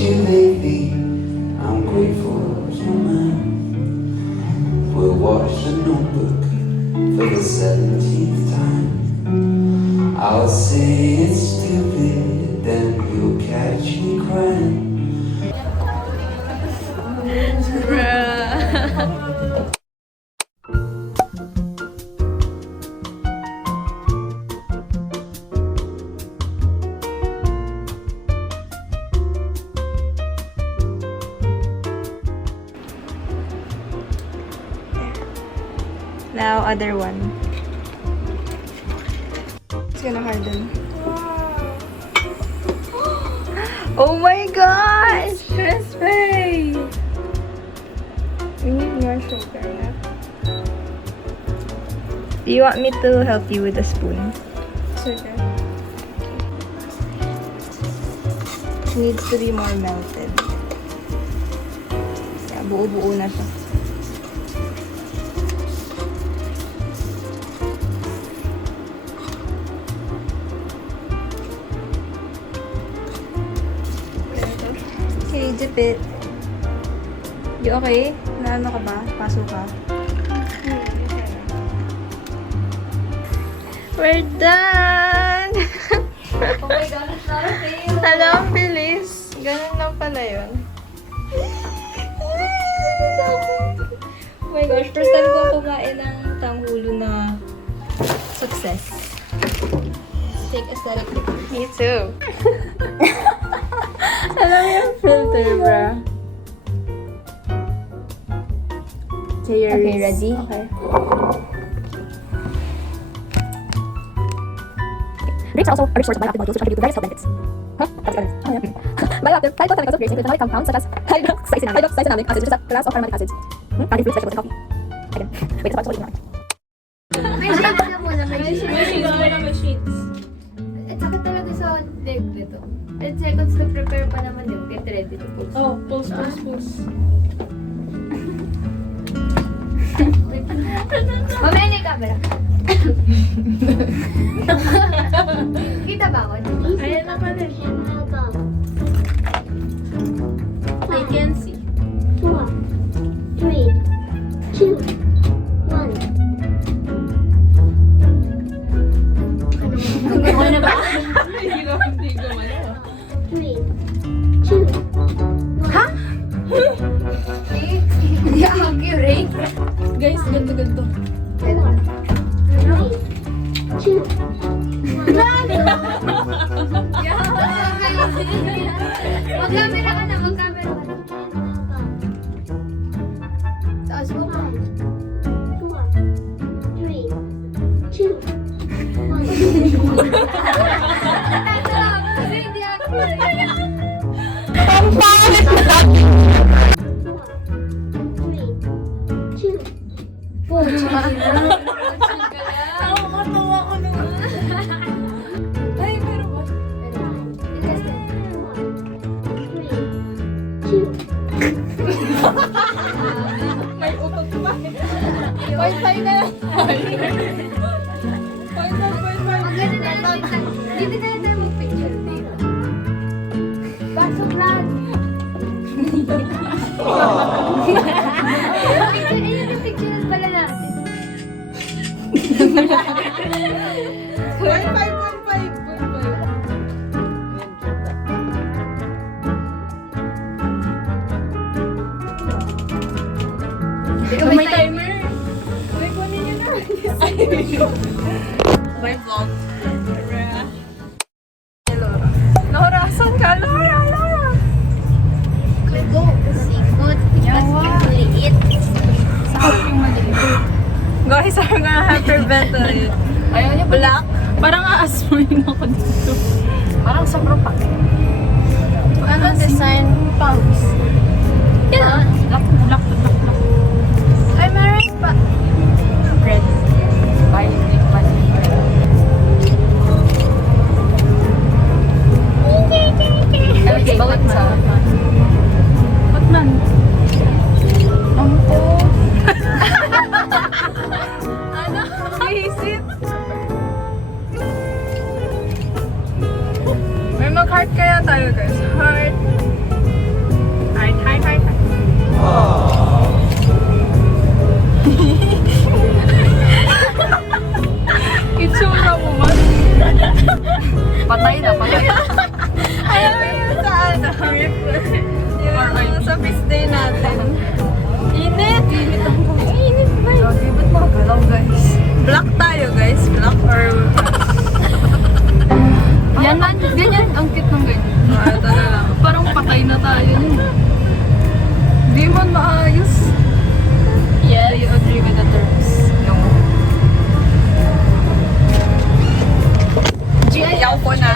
you lately. I'm grateful you're mine. We'll watch the notebook for the 17th time. I'll say it's stupid, then you'll catch me crying. Now, other one. It's gonna harden. Oh my gosh! Crispy! We need more sugar. Yeah? Do you want me to help you with a spoon? Sugar. It needs to be more melted. Yeah, buo-buo na siya. Okay, dip it. You okay? Naano ka ba? Paso ka? We're done! Oh my God, it's not a fail. Hala, ang bilis. Ganun lang pala yun. Oh my gosh, first time ko kumain ng tanghulo na success. Let's take aesthetic picture. Me too. Alam mo yung filter, bra. Cheers. Okay, ready? Okay. Grapes are also a rich source of bioactive molecules which contribute to various health benefits. Huh? That's good. Oh, yeah. Bioactive phytochemicals of grapes include phenolic compounds such as hydroxycinamic acid, which is a class of aromatic acids. Found in fruits, vegetables, and coffee. Again. Wait, it's about to eat May sheets na muna, may sheets. May sheets. At saka talaga sa leg nito. 10 seconds to prepare pa naman din. Get ready to post. Oh, pulse. Mamaya na yung camera. Kita ba ako? Ayan na pala. I can see. 4, 3, 2, 1. Okay na ba? Hindi ko malaw. 3, 2, 1. Hindi ako curate. Guys, ganto. 4, 3, 2, 1. Mag-camera ka na, mag-camera ka na. Taas mo ka. 4, 3, 2, 1. Kasi hindi ako. 4, 3, 2, 1. Nakakatawa ko naman. Ay, meron ba? 3, 2. May utot pa. Point five na lang. Point five. Ang ganda na lang kita. Dito na lang tayo mag-picture dito. Baso vlog. Ayun yung pictures pala natin. Point five. May timer. May kunin niyo na. My vlog. Laura, asan ka? Laura! Go. Sikot. Because liit. Guys, I'm gonna have preventative. Ayaw niya ba? Black. Parang aasmoy na ako dito. Parang sobrang pa. Ano design? Pumps. Yan. Black. Ay, meron pa. Red. Violet. Bawat sa. Batman. Ang po. Ano? Visit? May mag-heart kaya tayo, guys. Heart. Yan na, ganyan, ang cute ng ganyan. Talaga. Parang patay na tayo. Di man maayos. Yes. Do you agree with the terms? No. Yaw ko na.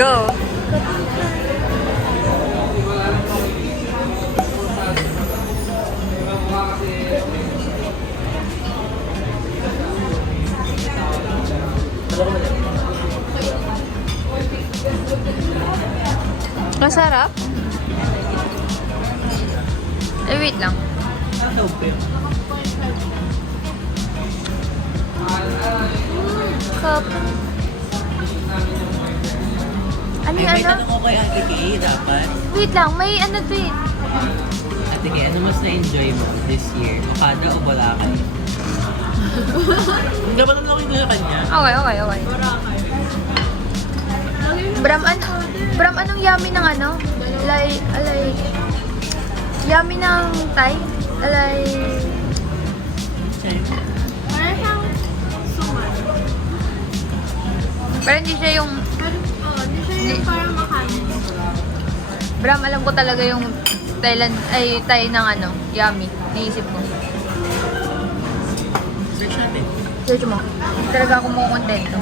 Go! Masarap? Eh, wait lang. Cup. Ano yung ano? Tanong ko kay Ate Kay, dapat. Wait lang, may ano to eh. Ate Kay, ano mas na-enjoy mo this year? Okada o Boracay? Hindi ba naman ako kanya? Okay. Bram, anong yummy ng ano? Alay. Yummy ng Thai? Alay. Parang siyang suman. Pero hindi siya yung... Hindi siya yung parang makanin. Bram, alam ko talaga yung Thailand, ay Thai ng ano, yummy. Naisip ko. Search natin. Search mo. Talaga ako mo kontento.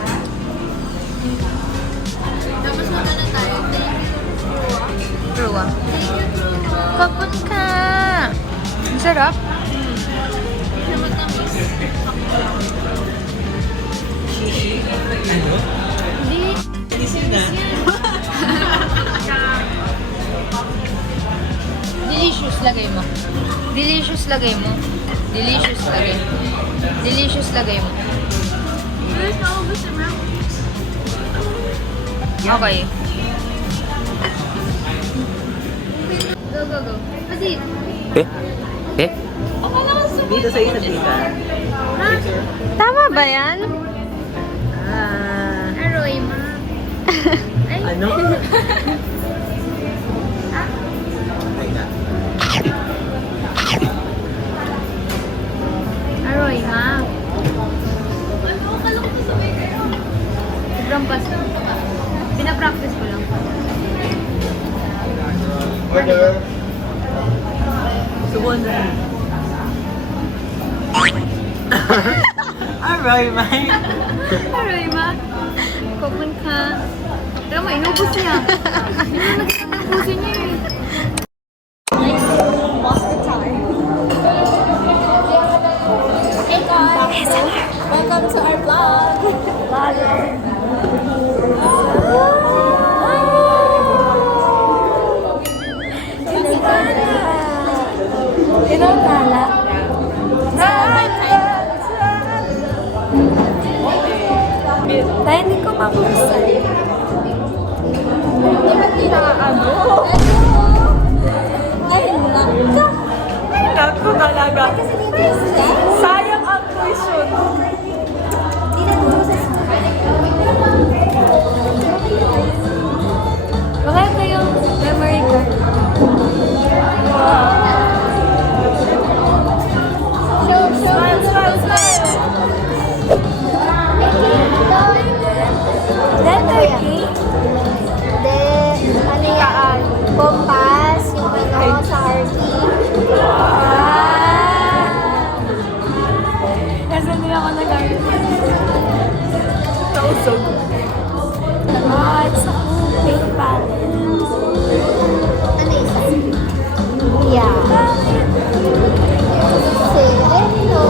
Tapos magana tayo. True ah. Kapon ka! Ang sarap. Hindi siya matamis. Ano? Hindi. Isin na. Delicious lagay mo. Delicious lagay mo. Delicious lagay. Delicious lagay mo. Pero siya ako gusto mo. Okay. Go. go. Proceed. Eh? Dito sa isa dito. Tama ba yan? Aroy, ma. Ay. Ano? Aroy, ma. Sobrang basta. Pinapractice ko lang. Subuan na. Alright, man. Aroy, ma. Kopon ka. Tara mo, inubos niya. Hindi mo nag-inubusin niya eh. Hey guys! Welcome to our vlog! Tinutala. Tayo hindi ko mabuksan. Hindi nakakabo. Ay, naku. Naku talaga. Kasi dito sila. Sayang ang tuition. Hindi na dito sa school. Baka ito yung memory card. Smile, smile, smile. Letter K. Then, ano yan? Compass, yung ano, sa RT. Kasi hindi ako nag-art. Kausog. It's a cool pink palette. Ano isa? Yeah. Kasi, ito,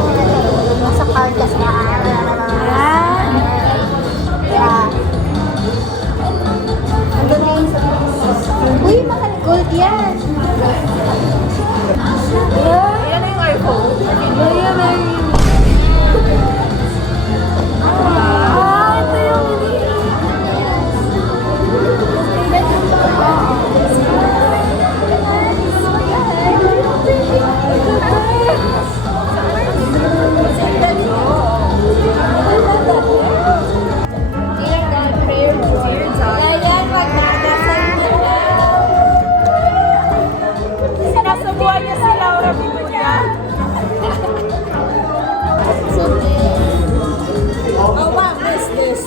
nasa card kasi yeah. Andun na yung sa uy, mahal gold yan. Yan na yung iPhone. Ito yung Sinasabuhan niya si Laura Bibunya. oh, what is this?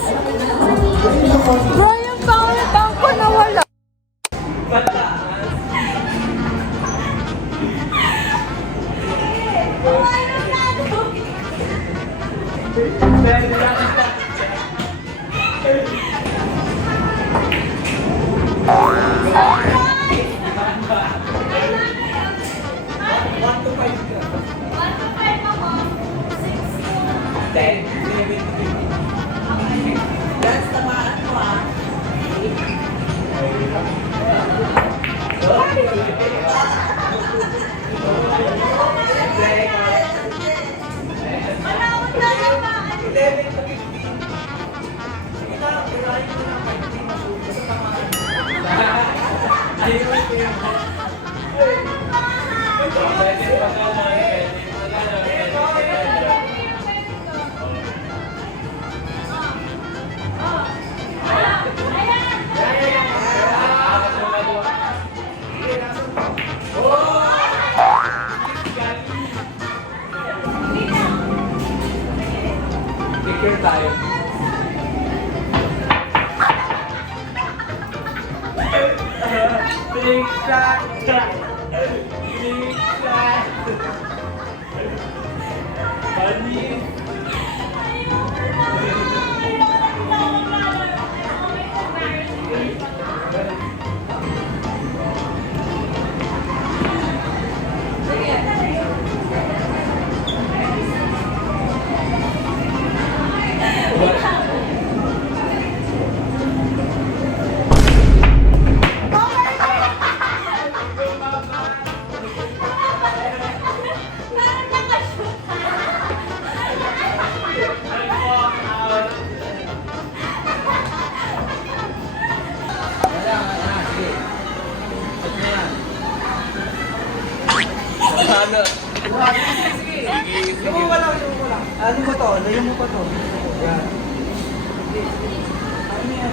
Bro, yung pangalatang ko nawala. Ano? Yung mo lang. Ano mo to? Layo mo pa to. Yan. Ano yan?